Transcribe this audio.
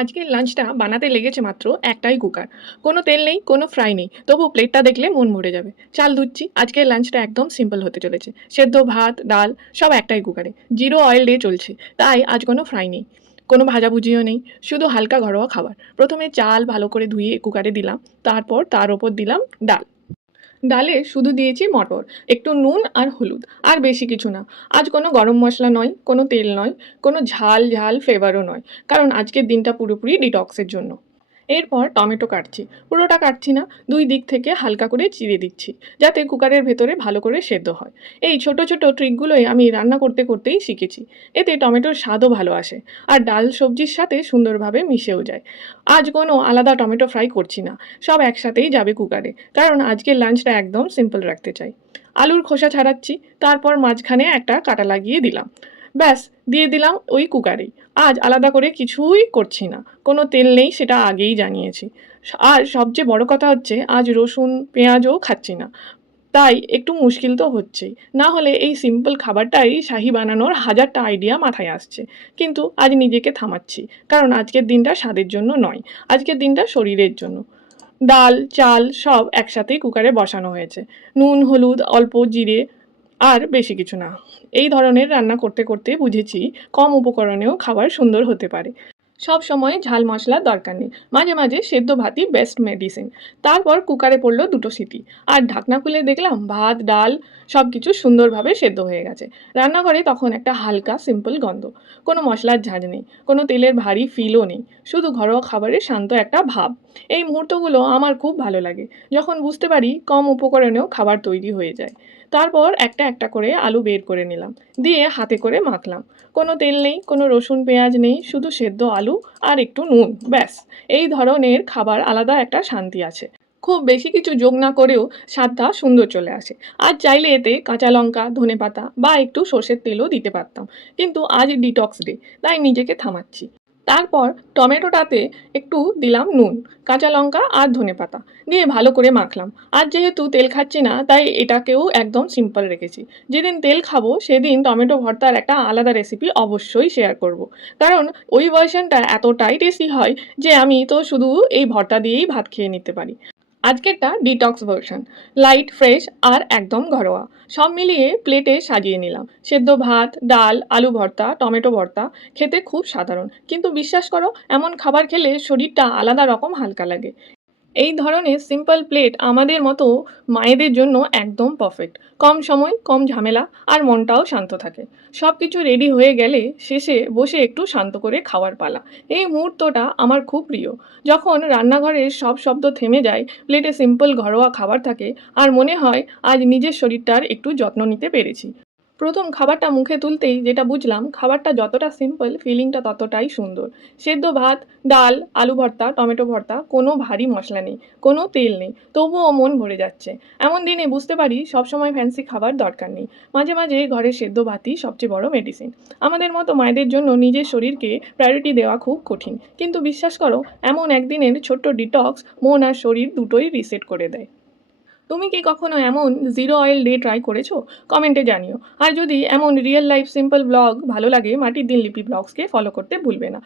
আজকের লাঞ্চটা বানাতে লেগেছে মাত্র একটাই কুকার। কোনো তেল নেই, কোনো ফ্রাই নেই, তবু প্লেটটা দেখলে মন ভরে যাবে। চাল ধুচ্ছি, আজকের লাঞ্চটা একদম সিম্পল হতে চলেছে। সেদ্ধ ভাত, ডাল সব একটাই কুকারে। জিরো অয়েল দিয়ে চলছে, তাই আজ কোনো ফ্রাই নেই, কোনো ভাজাভুজিও নেই, শুধু হালকা ঘরোয়া খাবার। প্রথমে চাল ভালো করে ধুয়ে কুকারে দিলাম, তারপর তার ওপর দিলাম ডাল। ডালে শুধু দিয়েছি মটর, একটু নুন আর হলুদ, আর বেশি কিছু না। আজ কোনো গরম মশলা নয়, কোনো তেল নয়, কোনো ঝাল ঝাল ফ্লেভারও নয়, কারণ আজকের দিনটা পুরোপুরি ডিটক্সের জন্য। এরপর টমেটো কাটছি, পুরোটা কাটছি না, দুই দিক থেকে হালকা করে চিড়ে দিচ্ছি, যাতে কুকারের ভেতরে ভালো করে সেদ্ধ হয়। এই ছোট ছোট ট্রিকগুলোই আমি রান্না করতে করতেই শিখেছি। এতে টমেটোর স্বাদও ভালো আসে, আর ডাল সবজির সাথে সুন্দরভাবে মিশেও যায়। আজ কোনো আলাদা টমেটো ফ্রাই করছি না, সব একসাথেই যাবে কুকারে, কারণ আজকের লাঞ্চটা একদম সিম্পল রাখতে চাই। আলুর খোসা ছাড়াচ্ছি, তারপর মাঝখানে একটা কাঁটা লাগিয়ে দিলাম, ব্যাস, দিয়ে দিলাম ওই কুকারেই। আজ আলাদা করে কিছুই করছি না, কোনো তেল নেই, সেটা আগেই জানিয়েছি। আর সবচেয়ে বড় কথা হচ্ছে, আজ রসুন পেঁয়াজও খাচ্ছি না, তাই একটু মুশকিল তো হচ্ছেই। না হলে এই সিম্পল খাবারটাই শাহি বানানোর হাজারটা আইডিয়া মাথায় আসছে, কিন্তু আজ নিজেকে থামাচ্ছি, কারণ আজকের দিনটা স্বাদের জন্য নয়, আজকের দিনটা শরীরের জন্য। ডাল চাল সব একসাথেই কুকারে বসানো হয়েছে, নুন হলুদ অল্প জিরে, আর বেশি কিছু না। এই ধরনের রান্না করতে করতে বুঝেছি কম উপকরণেও খাবার সুন্দর হতে পারে। সব সময় ঝাল মশলার দরকার নেই, মাঝে মাঝে সেদ্ধ ভাতই বেস্ট মেডিসিন। তারপর কুকারে পড়লো দুটো সিটি, আর ঢাকনা খুলে দেখলাম ভাত ডাল সব কিছু সুন্দরভাবে সেদ্ধ হয়ে গেছে। রান্নাঘরে তখন একটা হালকা সিম্পল গন্ধ, কোনো মশলার ঝাঁঝ নেই, কোনো তেলের ভারী ফিলও নেই, শুধু ঘরোয়া খাবারের শান্ত একটা ভাব। এই মুহূর্তগুলো আমার খুব ভালো লাগে, যখন বুঝতে পারি কম উপকরণেও খাবার তৈরি হয়ে যায়। তারপর একটা একটা করে আলু বের করে নিলাম, দিয়ে হাতে করে মাখলাম। কোনো তেল নেই, কোনো রসুন পেঁয়াজ নেই, শুধু সেদ্ধ আলু আর একটু নুন, ব্যাস। এই ধরনের খাবার আলাদা একটা শান্তি আছে, খুব বেশি কিছু যোগ না করেও স্বাদটা সুন্দর চলে আসে। আজ চাইলে এতে কাঁচা লঙ্কা ধনেপাতা বা একটু সর্ষের তেলও দিতে পারতাম, কিন্তু আজ ডিটক্স ডে, তাই নিজেকে থামাচ্ছি। তারপর টমেটোটাতে একটু দিলাম নুন, কাঁচা লঙ্কা আর ধনেপাতা, দিয়ে ভালো করে মাখলাম। আজ যেহেতু তেল খাচ্ছি না, তাই এটাকেও একদম সিম্পল রেখেছি। যেদিন তেল খাবো সেদিন টমেটো ভর্তার একটা আলাদা রেসিপি অবশ্যই শেয়ার করব, কারণ ওই ভার্সনটা এতটাই টেস্টি হয় যে আমি তো শুধু এই ভর্তা দিয়েই ভাত খেয়ে নিতে পারি। আজকেরটা ডিটক্স ভার্সন, লাইট ফ্রেশ আর একদম ঘরোয়া। সব মিলিয়ে প্লেটে সাজিয়ে নিলাম, সেদ্ধ ভাত ডাল আলু ভর্তা টমেটো ভর্তা। খেতে খুব সাধারণ, কিন্তু বিশ্বাস করো, এমন খাবার খেলে শরীরটা আলাদা রকম হালকা লাগে। এই ধরনের সিম্পল প্লেট আমাদের মতো মায়েদের জন্য একদম পারফেক্ট। কম সময় কম ঝামেলা, আর মনটাও শান্ত থাকে। সব কিছু রেডি হয়ে গেলে শেষে বসে একটু শান্ত করে খাওয়ার পালা। এই মুহূর্তটা আমার খুব প্রিয়, যখন রান্নাঘরের সব শব্দ থেমে যায়, প্লেটে সিম্পল ঘরোয়া খাবার থাকে, আর মনে হয় আজ নিজের শরীরটার একটু যত্ন নিতে পেরেছি। প্রথম খাবারটা মুখে তুলতেই যেটা বুঝলাম, খাবারটা যতটা সিম্পল ফিলিংটা ততটাই সুন্দর। সেদ্ধ ভাত ডাল আলু ভর্তা টমেটো ভর্তা, কোনো ভারী মশলা নেই, কোনো তেল নেই, তবুও মন ভরে যাচ্ছে। এমন দিনে বুঝতে পারি সবসময় ফ্যান্সি খাবার দরকার নেই, মাঝে মাঝে ঘরের সেদ্ধ ভাতই সবচেয়ে বড় মেডিসিন। আমাদের মতো মায়েদের জন্য নিজের শরীরকে প্রায়োরিটি দেওয়া খুব কঠিন, কিন্তু বিশ্বাস করো, এমন একদিনের ছোট্ট ডিটক্স মন আর শরীর দুটোই রিসেট করে দেয়। তুমি কি কখনো এমন জিরো অয়েল ডে ট্রাই করেছো? কমেন্টে জানিও। আর যদি এমন রিয়েল লাইফ সিম্পল ব্লগ ভালো লাগে, মাটির দিন লিপি ব্লগসকে ফলো করতে ভুলবে না।